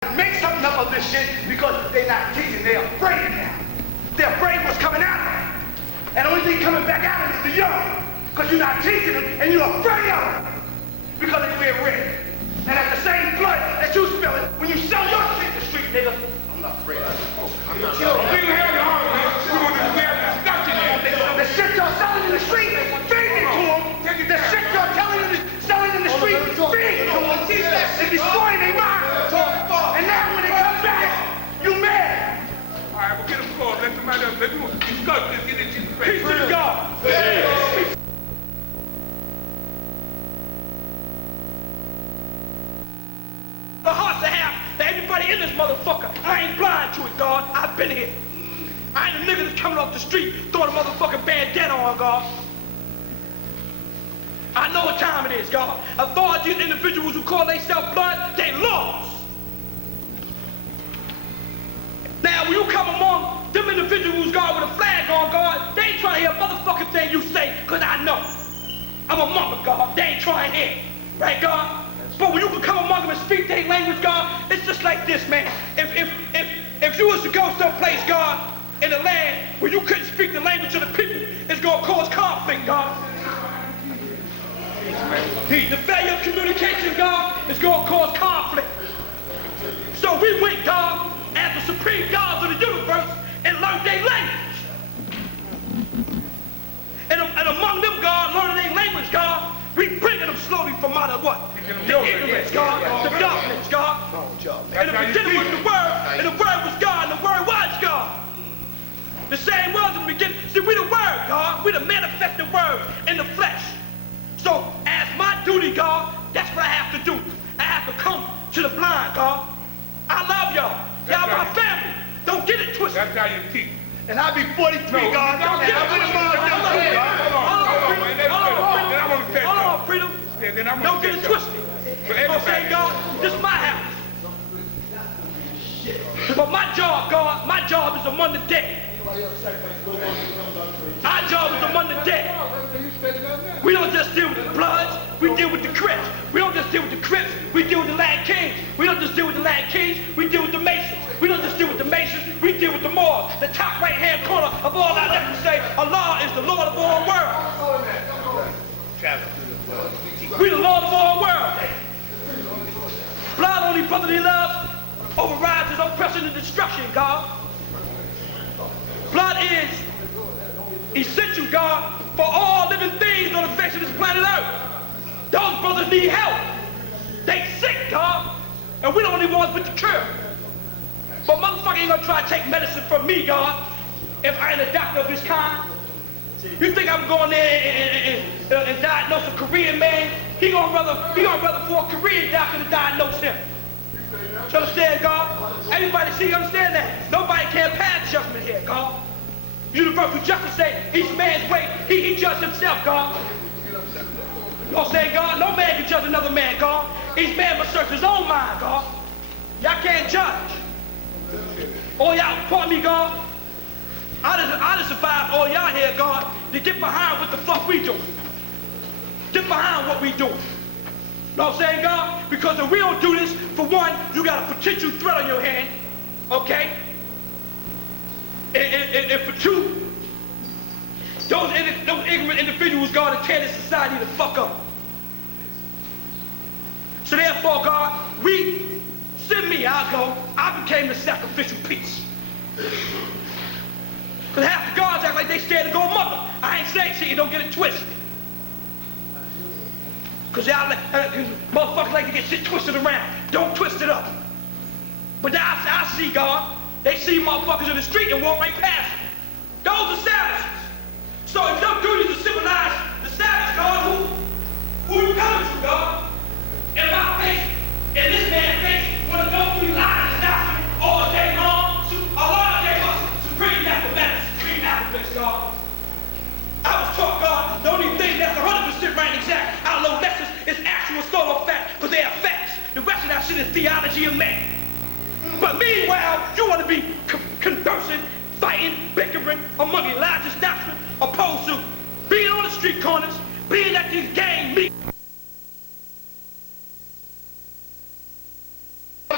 Make something up of this shit because they're not teaching. They're afraid now. They're afraid what's coming out of them. And the only thing coming back out of them is the young. Because you're not teaching them and you're afraid of them. Because they wear red. And that's the same blood that you spilling when you sell your shit to street niggas. I'm not afraid of them. I'm not afraid. We have the heart, man. We're going to wear the stuff in there. The shit you're selling in the street, feed it to them. The shit you're selling in the street, feed it to them. It's destroying their minds. And now when they come back, you mad. All right, well, get them called. Let somebody else. Let's discuss this. Get it to the face. Peace to God. The hearts I have that everybody in this motherfucker, I ain't blind to it, God. I've been here. I ain't a nigga that's coming off the street throwing a motherfucking bandana on, God. I know what time it is, God. As far as these individuals who call themselves blood, they lost. Now, when you come among them individuals, God, with a flag on, God, they ain't trying to hear a motherfucking thing you say, because I know. I'm a mother, God. They ain't trying to hear. Right, God? But when you can come among them and speak their language, God, it's just like this, man. If you was to go someplace, God, in a land where you couldn't speak the language of the people, it's going to cause conflict, God. The failure of communication, God, is going to cause conflict. So we went, God, as the supreme gods of the universe and learned their language. And among them, God, learning their language, God, we bringing them slowly from out of what? The ignorance, God, the darkness, God. And the beginning was the Word, and the Word was God, and the Word was God. The same was in the beginning. See, we the Word, God. We the manifested Word in the flesh. So, as my duty, God, that's what I have to do. I have to come to the blind, God. I love y'all. Y'all my family. Don't get it twisted. That's how you teach. And I'll be 43, God. Don't get it twisted. Hold on, Freedom. Don't get it twisted. I'm saying, God, this is my house. But my job, God, my job is among the dead. Our job is among the dead. We don't just deal with the Bloods, we deal with the Crips. We don't just deal with the Crips, we deal with the Latin Kings. We don't just deal with the Latin Kings, we deal with the Masons. We don't just deal with the Masons, we deal with the Moors. The top right-hand corner of all I left to say, Allah is the Lord of all worlds. We the Lord of all worlds. Blood only brotherly love overrides his oppression and destruction, God. Blood is essential, God, for all living things on the face of this planet Earth. Those brothers need help. They sick, God, and we the only ones with the cure. But motherfucker ain't gonna try to take medicine from me, God, if I ain't a doctor of this kind. You think I'm going there and diagnose a Korean man? He gonna rather for a Korean doctor to diagnose him. You understand, God? Everybody see, understand that? Nobody can pass judgment here, God. Universal justice say each man's way, he judge himself, God. You know what I'm saying, God? No man can judge another man, God. Each man must search his own mind, God. Y'all can't judge. Oh, y'all, pardon me, God. I just survived all y'all here, God, to get behind what the fuck we doing. Get behind what we doing. You know what I'm saying, God? Because if we don't do this, for one, you got a potential threat on your hand, okay? And for two, those ignorant individuals, God, to tear this society the fuck up. So therefore, God, send me, I'll go. I became the sacrificial piece. Because half the gods act like they scared to go mother. I ain't saying shit, you don't get it twisted. Because y'all motherfuckers like to get shit twisted around. Don't twist it up. But now I see, God, they see motherfuckers in the street and walk right past them. Those are savages. So if your duty is to civilize the savage, God, who you coming to, God? In my face, in this man's face, when the go through lies and doctrine all day long, Allah gave us supreme mathematics, supreme alphabets, God. I was taught, God, the only thing that's 100% right and exact out of low lessons is actual solo fact, because they are facts. The rest of that shit is theology of man. But meanwhile, you want to be conversing, fighting, bickering among Elijah's doctrine, opposed to being on the street corners, being at these gang meetings.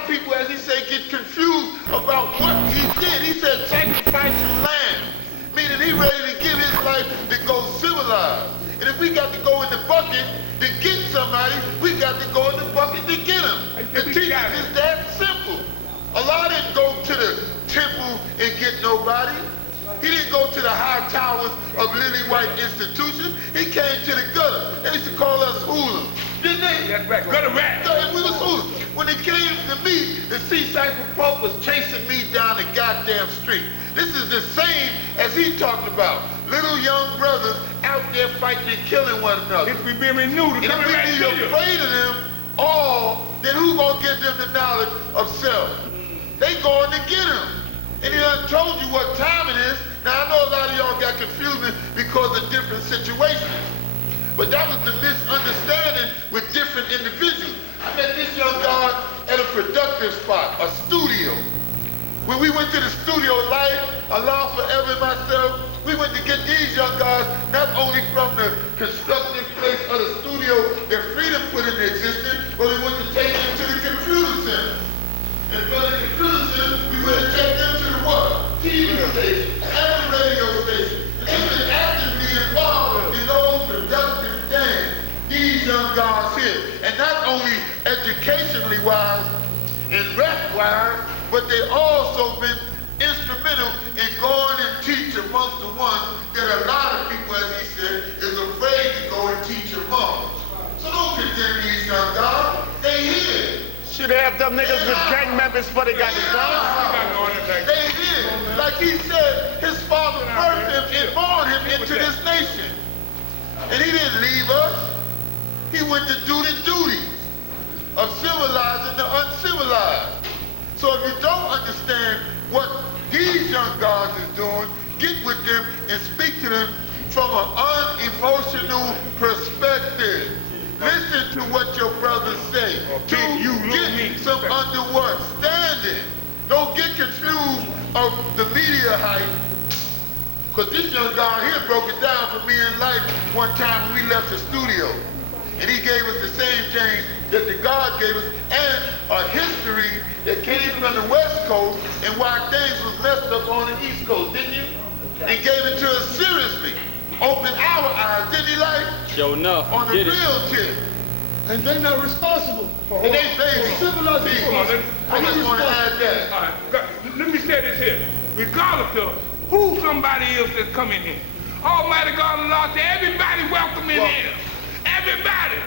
People, as he said, they get confused about what he did. He said sacrificial lamb, meaning he ready to give his life to go civilized. And if we got to go in the bucket to get somebody, we got to go in the bucket to get him. The teaching is that simple. Allah didn't go to the temple and get nobody. He didn't go to the high towers of lily white institutions. He came to the gutter. They used to call us hooligans, didn't they? That's right, gutter rat. We was hooligans. When it came to me, the C-Cypher Pope was chasing me down the goddamn street. This is the same as he talking about. Little young brothers out there fighting and killing one another. If we being renewed, and if we be afraid of them all, then who gonna give them the knowledge of self? They going to get him. And he done told you what time it is. Now I know a lot of y'all got confused because of different situations. But that was the misunderstanding with different individuals. I met this young guy at a productive spot, a studio. When we went to the studio life, Allah Forever and myself, we went to get these young guys not only from the constructive place of the studio that Freedom put into existence, but we went to take them to the computer center. And from the computer center, we went to take them to the what? TV station and the radio station. And they've been actively involved in those productive things. These young guys here. And not only educationally wise and rap wise, but they also been instrumental in going and teach amongst the ones that a lot of people, as he said, is afraid to go and teach among. So don't condemn these young guys. They here. Should have them niggas with gang members before they got the guns. They did. Like he said, his father birthed him and born him into this nation. And he didn't leave us. He went to do the duties of civilizing the uncivilized. So if you don't understand what these young guys is doing, get with them and speak to them from an unemotional perspective. Listen to what your brothers say. Get some understanding. Don't get confused of the media hype. Because this young guy here broke it down for me in life one time when we left the studio. And he gave us the same thing that the God gave us and a history that came from the West Coast and why things was messed up on the East Coast, didn't you? And gave it to us seriously. Opened our eyes, didn't he, like? Sure enough, on the real tip. And they're not responsible for and they civilized people. I just want to add that. All right, let me say this here. Regardless of who somebody is that's coming here, Almighty God Allah said, everybody welcome in here. Everybody.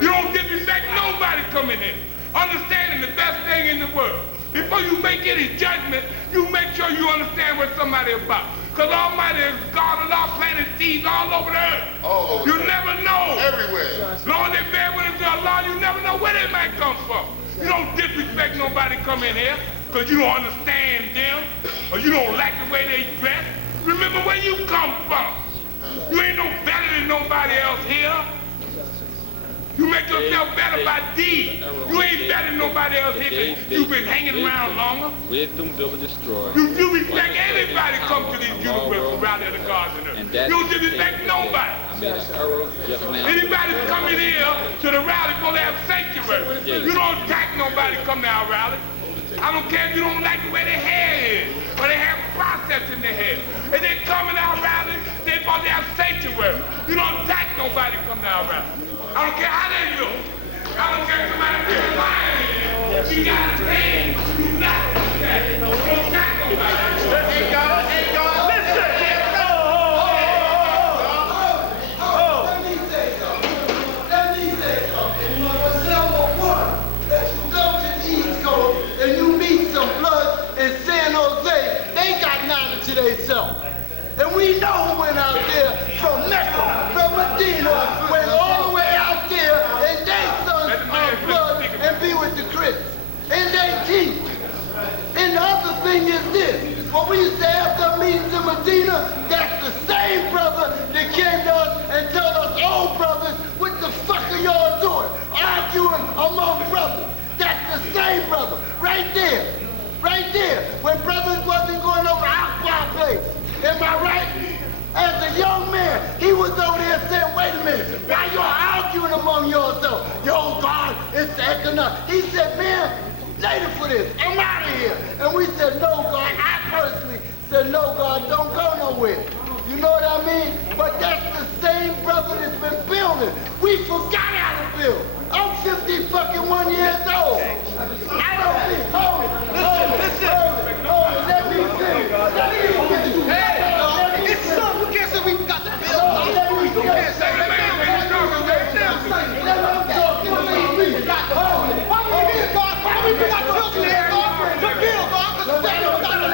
You don't disrespect nobody coming in. Understanding the best thing in the world. Before you make any judgment, you make sure you understand what somebody about. Because Almighty God Allah planted seeds all over the earth. Oh, you never know. Everywhere. Long as they bear witness to Allah, you never know where they might come from. You don't disrespect nobody come in here because you don't understand them or you don't like the way they dress. Remember where you come from. You ain't no better than nobody else here. You make yourself better by deed. You ain't better than nobody else here because you've been hanging around longer. Wisdom will destroy. You respect everybody come to these universal rally of the gods and earth. You don't disrespect nobody. Anybody coming here to the rally supposed to have sanctuary. You don't attack nobody come to our rally. I don't care if you don't like the way their hair is or they have process in their hair. If they come in our rally, they're supposed to have sanctuary. You don't attack nobody come to our rally. I don't care how they look. I don't care if somebody puts a line in there. She got a hand. You not that. Don't attack nobody. Hey, y'all, listen. Let me say something. Number one, if you go to the East Coast and you meet some blood in San Jose, they got knowledge of themselves. And we know who went out there from Mecca, from Medina, went all the way out there, and they sons of blood and be with the Christians. And they teach. And the other thing is this. When we used to have the meetings in Medina, that's the same brother that came to us and told us, oh, brothers, what the fuck are y'all doing? Arguing among brothers. That's the same brother, right there. Right there. When brothers wasn't going over our place. Am I right? As a young man, he was over there saying, wait a minute, why y'all arguing among yourselves? Yo, God, it's economic. He said, man, later for this. I'm out of here. And we said, no, God. I personally said, no, God, don't go nowhere. You know what I mean? But that's the same brother that's been building. We forgot how to build. I'm 50 fucking 1 years old. I don't think, hold it. Let me finish. Hey, it's something. You can't say we got to build. Let me finish. Why we here, God? Why we bring our children here, God? To build, God? Because the Savior got to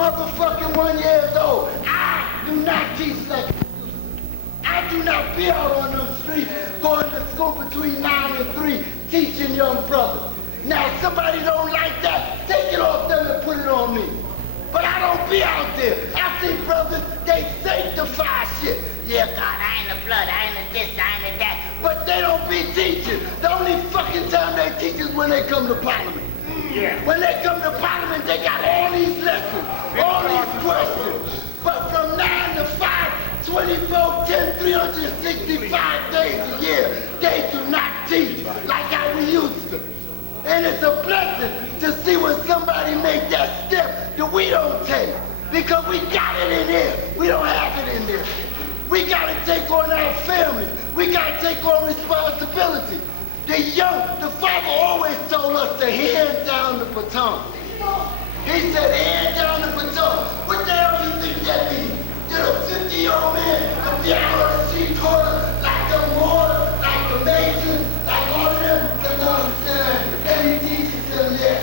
motherfucking 1 year old. I do not teach like I I do not be out on them streets going to school between 9 and 3 teaching young brothers. Now, if somebody don't like that, take it off them and put it on me. But I don't be out there. I see brothers, they sanctify shit. Yeah, God, I ain't the blood, I ain't the this, I ain't the that. But they don't be teaching. The only fucking time they teach is when they come to Parliament. Yeah. When they come to Parliament, they got all these lessons, all these questions. But from 9 to 5, 24, 10, 365 days a year, they do not teach like how we used to. And it's a blessing to see when somebody make that step that we don't take. Because we got it in here. We don't have it in there. We got to take on our families. We got to take on responsibility. The father always told us to hand down the baton. He said, hand down the baton. What the hell do you think that means? Did a 50-year-old man come down on the street corner like the Moore, like the Mason, like all of them? Come on, and he teaches them that.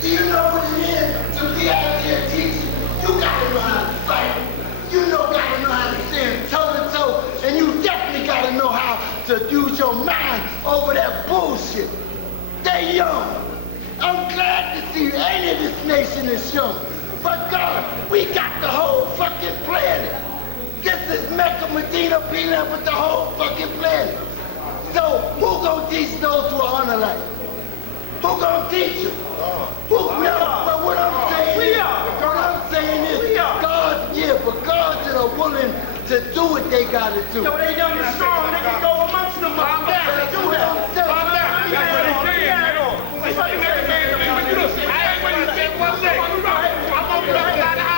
Do you know what it is to be out there teaching? You gotta know how to fight. You gotta know how to stand toe-to-toe, and you definitely gotta know how to use your mind over that bullshit. They young. I'm glad to see any of this nation is young. But God, we got the whole fucking planet. This is Mecca, Medina, Pina, with the whole fucking planet. So who gonna teach those who are unalike? Who gonna teach them? But what I'm saying is, God, yeah, but God that are willing to do what they gotta do. So they young and strong, they can go amongst them. Calm down, do what I'm saying. Calm down. That's what he's saying, man. He's saying everything to me, but you don't say that when you say one thing. I'm gonna be right out of eye.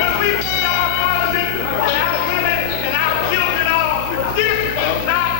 When we our parliament and our women and our children all, this is not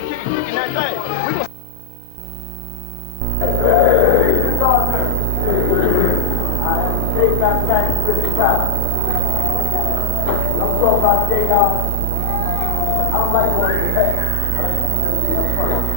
there kicking that thing. We gonna Jay got back to Christian Power. I'm talking about Jay, y'all. I don't like going to the head. I like to be up front.